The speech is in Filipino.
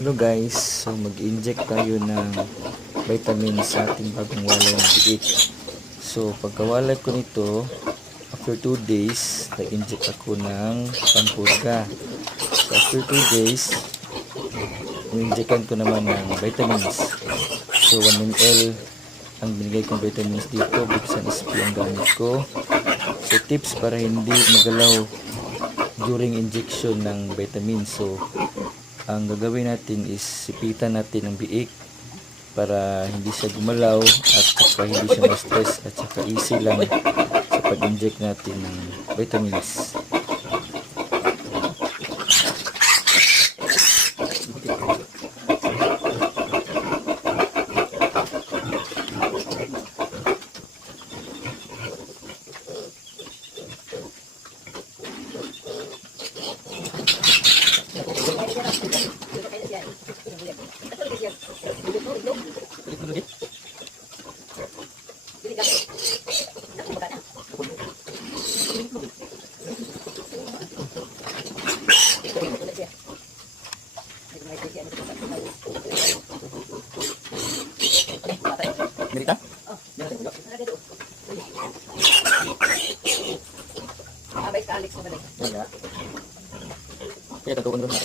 Hello guys, so mag-inject tayo ng vitamin sa ating bagong walay ng biik. So pagkawalay ko nito, after 2 days, nag-inject ako ng pampurga. So after 2 days, in-injectan ko naman ng vitamins. So 1 ml ang binigay kong vitamins dito, Bixan SP ang gamit ko. So tips para hindi magalaw during injection ng vitamins. So ang gagawin natin is sipitan natin ang biik para hindi siya gumalaw at saka hindi siya ma-stress at saka easy lang sa pag-inject natin ng vitamins. Merita? Abay ka Alex mo balik. Kaya tatukan ko na.